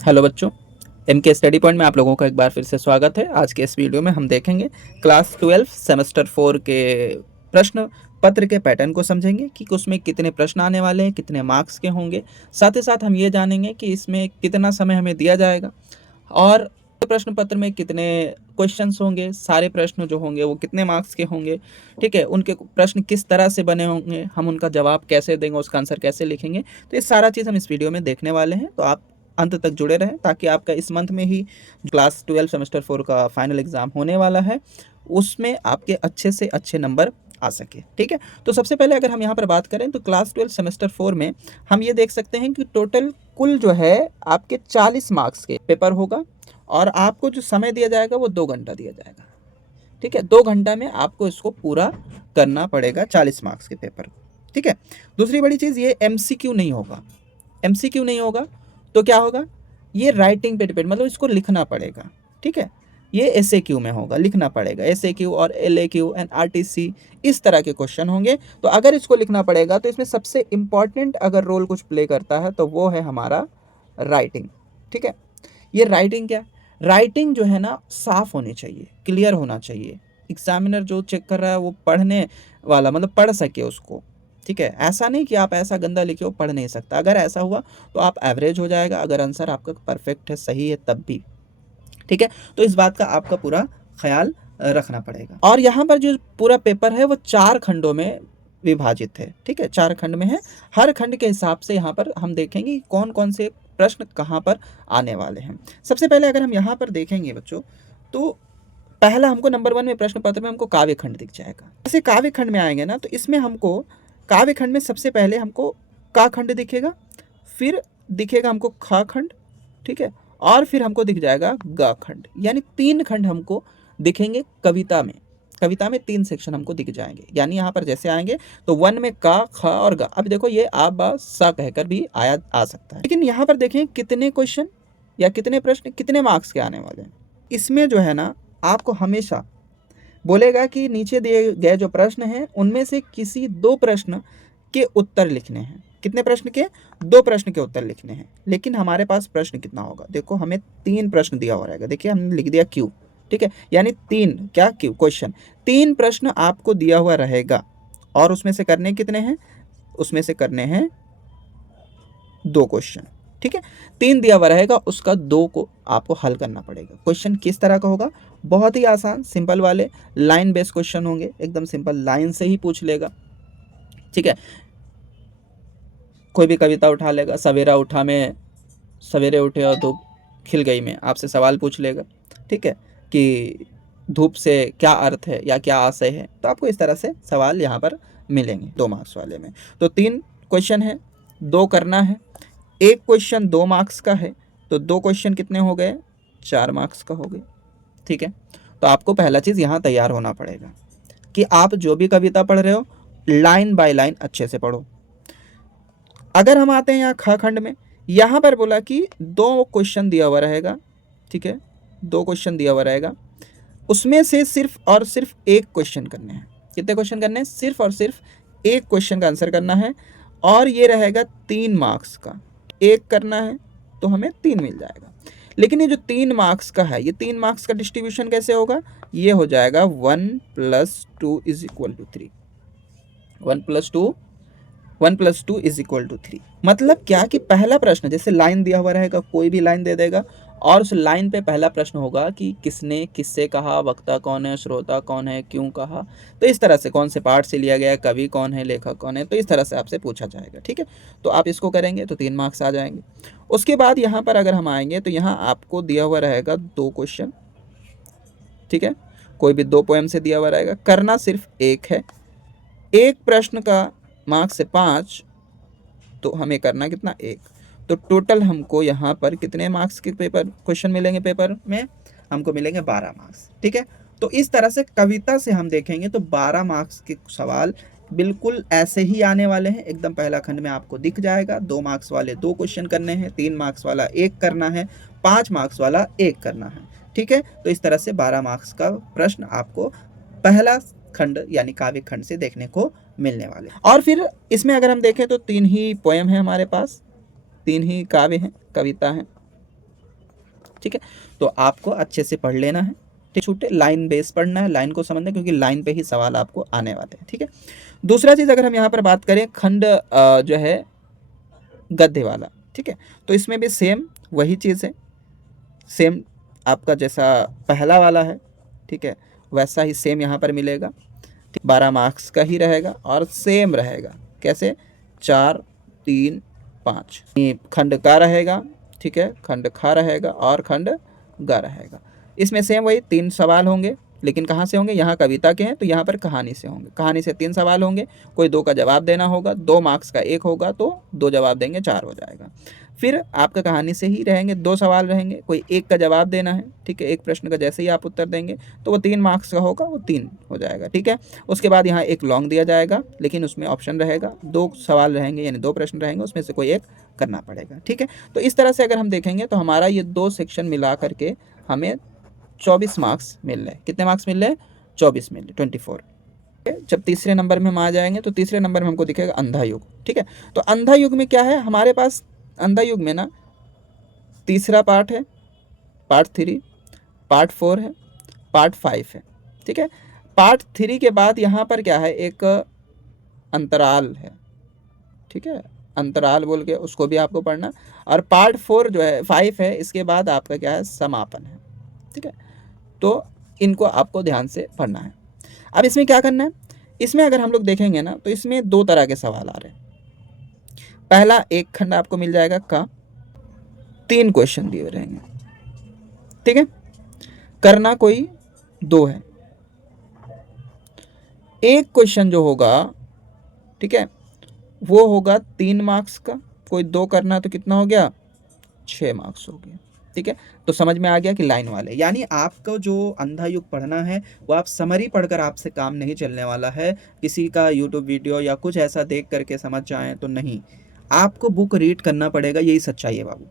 Hello बच्चों, M के study point में आप लोगों का एक बार फिर से स्वागत है। आज के इस वीडियो में हम देखेंगे क्लास 12 सेमेस्टर 4 के प्रश्न पत्र के पैटर्न को समझेंगे कि उसमें कितने प्रश्न आने वाले हैं, कितने मार्क्स के होंगे। साथ ही साथ हम ये जानेंगे कि इसमें कितना समय हमें दिया जाएगा और प्रश्न पत्र में कितने क्वेश्चंस होंगे, सारे प्रश्न जो होंगे वो कितने मार्क्स के होंगे। ठीक है, उनके प्रश्न किस तरह से बने होंगे, हम उनका जवाब कैसे देंगे, उसका आंसर कैसे लिखेंगे। तो ये सारा चीज़ हम इस वीडियो में देखने वाले हैं, तो आप अंत तक जुड़े रहें ताकि आपका इस मंथ में ही क्लास 12 सेमेस्टर 4 का फाइनल एग्जाम होने वाला है, उसमें आपके अच्छे से अच्छे नंबर आ सके। ठीक है, तो सबसे पहले अगर हम यहाँ पर बात करें तो क्लास 12 सेमेस्टर 4 में हम ये देख सकते हैं कि टोटल कुल जो है आपके 40 मार्क्स के पेपर होगा और आपको जो समय दिया जाएगा वो 2 घंटा दिया जाएगा। ठीक है, 2 घंटा में आपको इसको पूरा करना पड़ेगा 40 मार्क्स के पेपर। ठीक है, दूसरी बड़ी चीज़ ये एमसीक्यू नहीं होगा। एमसीक्यू नहीं होगा तो क्या होगा, ये राइटिंग पे डिपेंड, मतलब इसको लिखना पड़ेगा। ठीक है, ये एसएक्यू में होगा, लिखना पड़ेगा। एसएक्यू और एलएक्यू एंड आरटीसी इस तरह के क्वेश्चन होंगे, तो अगर इसको लिखना पड़ेगा तो इसमें सबसे इम्पॉर्टेंट अगर रोल कुछ प्ले करता है तो वो है हमारा राइटिंग। ठीक है, ये राइटिंग क्या, राइटिंग जो है ना साफ होनी चाहिए, क्लियर होना चाहिए। एग्जामिनर जो चेक कर रहा है वो पढ़ने वाला मतलब पढ़ सके उसको। ठीक है, ऐसा नहीं कि आप ऐसा गंदा लिखे हो पढ़ नहीं सकता। अगर ऐसा हुआ तो आप एवरेज हो जाएगा, अगर आंसर आपका परफेक्ट है, सही है, तब भी। ठीक है, तो इस बात का आपका पूरा ख्याल रखना पड़ेगा। और यहाँ पर जो पूरा पेपर है वो 4 खंडों में विभाजित है। ठीक है, 4 खंड में है। हर खंड के हिसाब से यहाँ पर हम देखेंगे कौन कौन से प्रश्न कहाँ पर आने वाले हैं। सबसे पहले अगर हम यहाँ पर देखेंगे बच्चों, तो पहला हमको नंबर 1 में प्रश्न पत्र में हमको काव्य खंड दिख जाएगा। जैसे काव्य खंड में आएंगे ना, तो इसमें हमको काव्य खंड में सबसे पहले हमको का खंड दिखेगा, फिर दिखेगा हमको खा खंड। ठीक है, और फिर हमको दिख जाएगा ग खंड, यानी 3 खंड हमको दिखेंगे कविता में। कविता में 3 सेक्शन हमको दिख जाएंगे। यानी यहाँ पर जैसे आएंगे तो 1 में का, ख और ग। अब देखो ये आ बा सा कहकर भी आ सकता है, लेकिन यहाँ पर देखें कितने क्वेश्चन या कितने प्रश्न कितने मार्क्स के आने वाले हैं। इसमें जो है ना आपको हमेशा बोलेगा कि नीचे दिए गए जो प्रश्न हैं उनमें से किसी 2 प्रश्न के उत्तर लिखने हैं। कितने प्रश्न के, 2 प्रश्न के उत्तर लिखने हैं। लेकिन हमारे पास प्रश्न कितना होगा, देखो हमें 3 प्रश्न दिया हुआ रहेगा। देखिए हमने लिख दिया क्यू। ठीक है, यानी 3 क्या क्यू क्वेश्चन, 3 प्रश्न आपको दिया हुआ रहेगा और उसमें से करने कितने हैं, उसमें से करने हैं 2 क्वेश्चन। ठीक है, 3 दिया हुआ रहेगा, उसका 2 को आपको हल करना पड़ेगा। क्वेश्चन किस तरह का होगा, बहुत ही आसान सिंपल वाले लाइन बेस्ड क्वेश्चन होंगे, एकदम सिंपल लाइन से ही पूछ लेगा। ठीक है, कोई भी कविता उठा लेगा, सवेरा उठा में सवेरे उठे और धूप खिल गई में आपसे सवाल पूछ लेगा। ठीक है, कि धूप से क्या अर्थ है या क्या आशय है, तो आपको इस तरह से सवाल यहाँ पर मिलेंगे 2 मार्क्स वाले में। तो 3 क्वेश्चन है, 2 करना है। एक क्वेश्चन 2 मार्क्स का है, तो 2 क्वेश्चन कितने हो गए, 4 मार्क्स का हो गए। ठीक है, तो आपको पहला चीज़ यहाँ तैयार होना पड़ेगा कि आप जो भी कविता पढ़ रहे हो लाइन बाय लाइन अच्छे से पढ़ो। अगर हम आते हैं यहाँ ख खंड में, यहाँ पर बोला कि 2 क्वेश्चन दिया हुआ रहेगा। ठीक है, 2 क्वेश्चन दिया हुआ रहेगा, उसमें से सिर्फ और सिर्फ एक क्वेश्चन करने हैं। कितने क्वेश्चन करने हैं, सिर्फ और सिर्फ एक क्वेश्चन का आंसर करना है और ये रहेगा 3 मार्क्स का। एक करना है तो हमें 3 मिल जाएगा। लेकिन ये जो 3 मार्क्स का है, ये 3 मार्क्स का डिस्ट्रीब्यूशन कैसे होगा, ये हो जाएगा 1 + 2 = 3। 1 + 2 = 3। मतलब क्या कि पहला प्रश्न जैसे लाइन दिया हुआ रहेगा, कोई भी लाइन दे देगा और उस लाइन पे पहला प्रश्न होगा कि किसने किससे कहा, वक्ता कौन है, श्रोता कौन है, क्यों कहा। तो इस तरह से कौन से पाठ से लिया गया, कवि कौन है, लेखक कौन है, तो इस तरह से आपसे पूछा जाएगा। ठीक है, तो आप इसको करेंगे तो 3 मार्क्स आ जाएंगे। उसके बाद यहाँ पर अगर हम आएंगे तो यहाँ आपको दिया हुआ रहेगा 2 क्वेश्चन। ठीक है, कोई भी 2 पोएम से दिया हुआ रहेगा, करना सिर्फ एक है। एक प्रश्न का मार्क्स से 5, तो हमें करना कितना, 1। तो टोटल हमको यहाँ पर कितने मार्क्स के पेपर क्वेश्चन मिलेंगे, पेपर में हमको मिलेंगे 12 मार्क्स। ठीक है, तो इस तरह से कविता से हम देखेंगे तो 12 मार्क्स के सवाल बिल्कुल ऐसे ही आने वाले हैं। एकदम पहला खंड में आपको दिख जाएगा, 2 मार्क्स वाले 2 क्वेश्चन करने हैं, 3 मार्क्स वाला 1 करना है, 5 मार्क्स वाला 1 करना है। ठीक है, तो इस तरह से 12 मार्क्स का प्रश्न आपको पहला खंड यानी काव्य खंड से देखने को मिलने वाले। और फिर इसमें अगर हम देखें तो 3 ही पोएम है हमारे पास, 3 ही काव्य हैं, कविता हैं। ठीक है, तो आपको अच्छे से पढ़ लेना है, ठीक छूटे लाइन बेस पढ़ना है, लाइन को समझना है, क्योंकि लाइन पे ही सवाल आपको आने वाले हैं। ठीक है, दूसरा चीज़ अगर हम यहाँ पर बात करें खंड जो है गद्य वाला, ठीक है, तो इसमें भी सेम वही चीज़ है, सेम आपका जैसा पहला वाला है, ठीक है, वैसा ही सेम यहाँ पर मिलेगा। 12 मार्क्स का ही रहेगा और सेम रहेगा, कैसे 4 3 5 खंड का रहेगा, ठीक है, खंड खा रहेगा और खंड ग रहेगा। इसमें सेम वही 3 सवाल होंगे, लेकिन कहाँ से होंगे, यहाँ कविता के हैं तो यहाँ पर कहानी से होंगे। कहानी से 3 सवाल होंगे, कोई 2 का जवाब देना होगा, 2 मार्क्स का एक होगा तो 2 जवाब देंगे, 4 हो जाएगा। फिर आपका कहानी से ही रहेंगे, 2 सवाल रहेंगे, कोई 1 का जवाब देना है, ठीक है, एक प्रश्न का जैसे ही आप उत्तर देंगे तो वो 3 मार्क्स का होगा, वो 3 हो जाएगा। ठीक है, उसके बाद यहाँ एक लॉन्ग दिया जाएगा, लेकिन उसमें ऑप्शन रहेगा, 2 सवाल रहेंगे यानी 2 प्रश्न रहेंगे, उसमें से कोई एक करना पड़ेगा। ठीक है, तो इस तरह से अगर हम देखेंगे तो हमारा ये 2 सेक्शन मिला करके हमें 24 मार्क्स मिल रहे हैं। कितने मार्क्स मिल रहे हैं, 24 मिल रहे, 24। जब तीसरे नंबर में हम आ जाएंगे तो तीसरे नंबर में हमको दिखेगा अंधा युग। ठीक है, तो अंधा युग में क्या है हमारे पास, अंधा युग में ना तीसरा पार्ट है, पार्ट 3, पार्ट 4 है, पार्ट 5 है। ठीक है, पार्ट 3 के बाद यहाँ पर क्या है, एक अंतराल है। ठीक है, अंतराल बोल के उसको भी आपको पढ़ना, और पार्ट 4 जो है 5 है, इसके बाद आपका क्या है, समापन है। ठीक है, तो इनको आपको ध्यान से पढ़ना है। अब इसमें क्या करना है, इसमें अगर हम लोग देखेंगे ना तो इसमें 2 तरह के सवाल आ रहे हैं। पहला एक खंड आपको मिल जाएगा का, 3 क्वेश्चन दिए रहेंगे। ठीक है, करना कोई 2 है, एक क्वेश्चन जो होगा, ठीक है, वो होगा 3 मार्क्स का, कोई 2 करना है तो कितना हो गया, 6 मार्क्स हो गया। ठीक है, तो समझ में आ गया कि लाइन वाले, यानी आपको जो अंधा युग पढ़ना है वो आप समरी पढ़कर आपसे काम नहीं चलने वाला है, किसी का यूट्यूब वीडियो या कुछ ऐसा देख करके समझ जाएं तो नहीं, आपको बुक रीड करना पड़ेगा, यही सच्चाई है बाबू।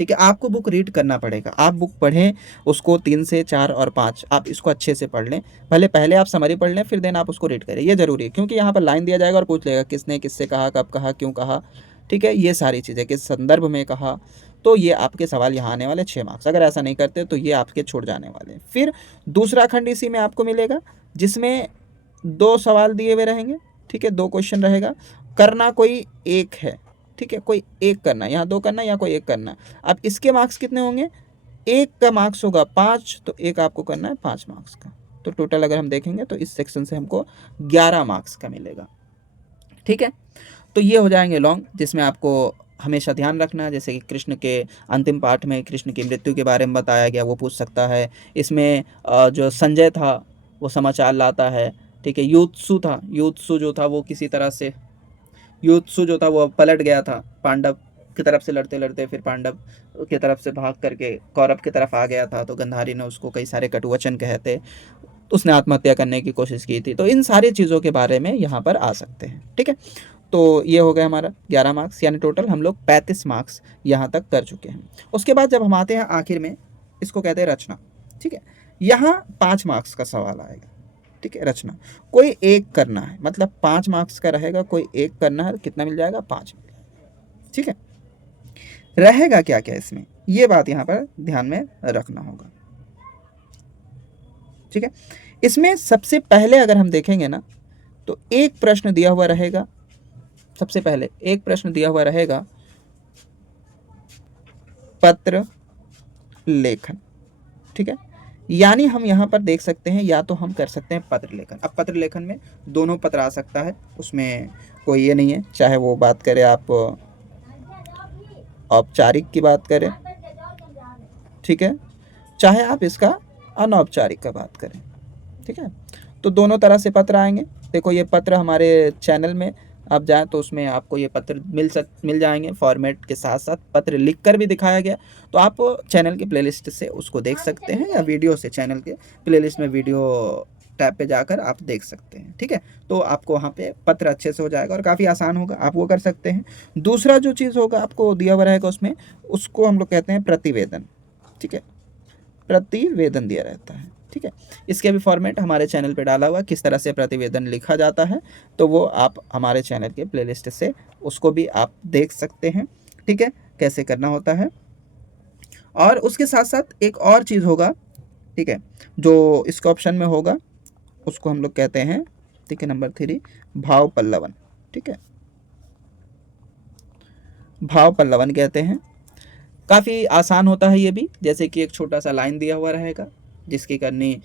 ठीक है, आपको बुक रीड करना पड़ेगा, आप बुक पढ़ें उसको 3 से 4 और 5 आप इसको अच्छे से पढ़ लें, भले पहले आप समरी पढ़ लें फिर देन आप उसको रीड करें, ये ज़रूरी है, क्योंकि यहाँ पर लाइन दिया जाएगा और पूछ लेगा किसने किससे कहा, कब कहा, क्यों कहा। ठीक है, ये सारी चीज़ें किस संदर्भ में कहा, तो ये आपके सवाल यहाँ आने वाले 6 मार्क्स, अगर ऐसा नहीं करते तो ये आपके छूट जाने वाले हैं। फिर दूसरा खंड इसी में आपको मिलेगा, जिसमें 2 सवाल दिए हुए रहेंगे। ठीक है, 2 क्वेश्चन रहेगा, करना कोई एक है। ठीक है, कोई एक करना, यहाँ 2 करना या कोई एक करना। अब इसके मार्क्स कितने होंगे, एक का मार्क्स होगा 5, तो एक आपको करना है 5 मार्क्स का, तो टोटल अगर हम देखेंगे तो इस सेक्शन से हमको 11 मार्क्स का मिलेगा। ठीक है, तो ये हो जाएंगे लॉन्ग, जिसमें आपको हमेशा ध्यान रखना है, जैसे कि कृष्ण के अंतिम पाठ में कृष्ण की मृत्यु के बारे में बताया गया, वो पूछ सकता है। इसमें जो संजय था वो समाचार लाता है। ठीक है, युत्सु था, युत्सु जो था वो किसी तरह से, युत्सु जो था वो पलट गया था, पांडव की तरफ से लड़ते लड़ते फिर पांडव की तरफ से भाग करके कौरव की तरफ आ गया था, तो गंधारी ने उसको कई सारे कटुवचन कहते, उसने आत्महत्या करने की कोशिश की थी। तो इन सारी चीज़ों के बारे में यहाँ पर आ सकते हैं। ठीक है, तो ये हो गया हमारा 11 मार्क्स, यानी टोटल हम लोग 35 मार्क्स यहाँ तक कर चुके हैं। उसके बाद जब हम आते हैं आखिर में, इसको कहते हैं रचना। ठीक है, यहाँ 5 मार्क्स का सवाल आएगा। ठीक है, रचना कोई एक करना है, मतलब 5 मार्क्स का रहेगा, कोई एक करना है, कितना मिल जाएगा, 5 मिल जाएगा। ठीक है, रहेगा क्या क्या इसमें, ये बात यहाँ पर ध्यान में रखना होगा। ठीक है, इसमें सबसे पहले अगर हम देखेंगे ना तो एक प्रश्न दिया हुआ रहेगा, सबसे पहले एक प्रश्न दिया हुआ रहेगा पत्र लेखन। ठीक है, यानी हम यहाँ पर देख सकते हैं, या तो हम कर सकते हैं पत्र लेखन। अब पत्र लेखन में दोनों पत्र आ सकता है, उसमें कोई ये नहीं है, चाहे वो बात करें आप औपचारिक की बात करें, ठीक है, चाहे आप इसका अनौपचारिक का बात करें। ठीक है, तो दोनों तरह से पत्र आएंगे। देखो ये पत्र हमारे चैनल में आप जाएं तो उसमें आपको ये पत्र मिल जाएंगे, फॉर्मेट के साथ साथ पत्र लिखकर भी दिखाया गया, तो आप चैनल की प्लेलिस्ट से उसको देख सकते हैं, या वीडियो से चैनल के प्लेलिस्ट में वीडियो टैब पे जाकर आप देख सकते हैं। ठीक है, तो आपको वहाँ पे पत्र अच्छे से हो जाएगा और काफ़ी आसान होगा, आप वो कर सकते हैं। दूसरा जो चीज़ होगा आपको दिया हुआ रहेगा उसमें, उसको हम लोग कहते हैं प्रतिवेदन। ठीक है, प्रतिवेदन दिया रहता है। ठीक है, इसके भी फॉर्मेट हमारे चैनल पे डाला हुआ, किस तरह से प्रतिवेदन लिखा जाता है, तो वो आप हमारे चैनल के प्लेलिस्ट से उसको भी आप देख सकते हैं। ठीक है, कैसे करना होता है। और उसके साथ साथ एक और चीज़ होगा, ठीक है, जो इसके ऑप्शन में होगा उसको हम लोग कहते हैं, ठीक है, नंबर 3 भाव पल्लवन, ठीक है, भाव पल्लवन कहते हैं। काफ़ी आसान होता है ये भी, जैसे कि एक छोटा सा लाइन दिया हुआ रहेगा, जिसकी करनी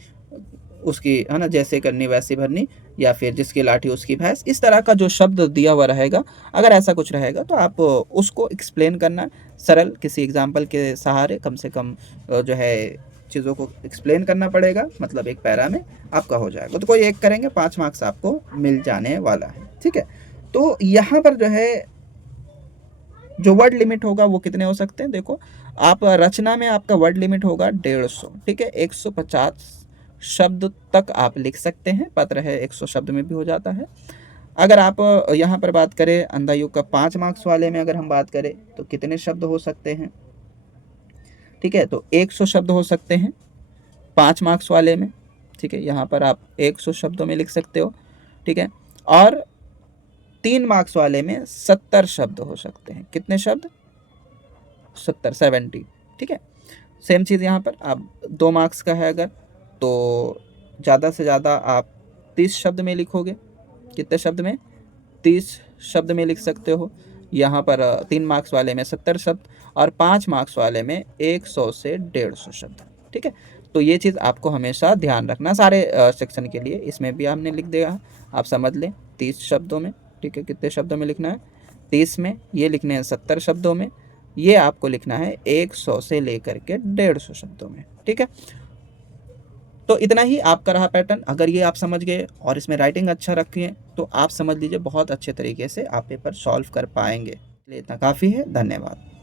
उसकी, है ना, जैसे करनी वैसी भरनी, या फिर जिसकी लाठी उसकी भैंस, इस तरह का जो शब्द दिया हुआ रहेगा, अगर ऐसा कुछ रहेगा तो आप उसको एक्सप्लेन करना सरल किसी एग्जाम्पल के सहारे, कम से कम जो है चीज़ों को एक्सप्लेन करना पड़ेगा, मतलब एक पैरा में आपका हो जाएगा। तो कोई एक करेंगे, 5 मार्क्स आपको मिल जाने वाला है, ठीक है। तो यहाँ पर जो है जो वर्ड लिमिट होगा वो कितने हो सकते हैं, देखो आप रचना में आपका वर्ड लिमिट होगा 150, ठीक है, 150 शब्द तक आप लिख सकते हैं। पत्र है 100 शब्द में भी हो जाता है। अगर आप यहाँ पर बात करें अंधा युग का 5 मार्क्स वाले में, अगर हम बात करें तो कितने शब्द हो सकते हैं, ठीक है, तो 100 शब्द हो सकते हैं 5 मार्क्स वाले में, ठीक है, यहाँ पर आप 100 शब्दों में लिख सकते हो, ठीक है। और 3 मार्क्स वाले में 70 शब्द हो सकते हैं, कितने शब्द, 70, ठीक है। सेम चीज़ यहाँ पर आप 2 मार्क्स का है अगर, तो ज़्यादा से ज़्यादा आप 30 शब्द में लिखोगे, कितने शब्द में, 30 शब्द में लिख सकते हो। यहाँ पर 3 मार्क्स वाले में 70 शब्द, और 5 मार्क्स वाले में 100 से 150 शब्द, ठीक है। तो ये चीज़ आपको हमेशा ध्यान रखना सारे सेक्शन के लिए। इसमें भी हमने लिख दिया, आप समझ लें 30 शब्दों में, ठीक है, कितने शब्दों में लिखना है, 30 में, ये लिखने हैं 70 शब्दों में, ये आपको लिखना है 100 से लेकर के 150 शब्दों में, ठीक है। तो इतना ही आपका रहा पैटर्न। अगर ये आप समझ गए और इसमें राइटिंग अच्छा रखें तो आप समझ लीजिए बहुत अच्छे तरीके से आप पेपर सॉल्व कर पाएंगे। इतना काफ़ी है, धन्यवाद।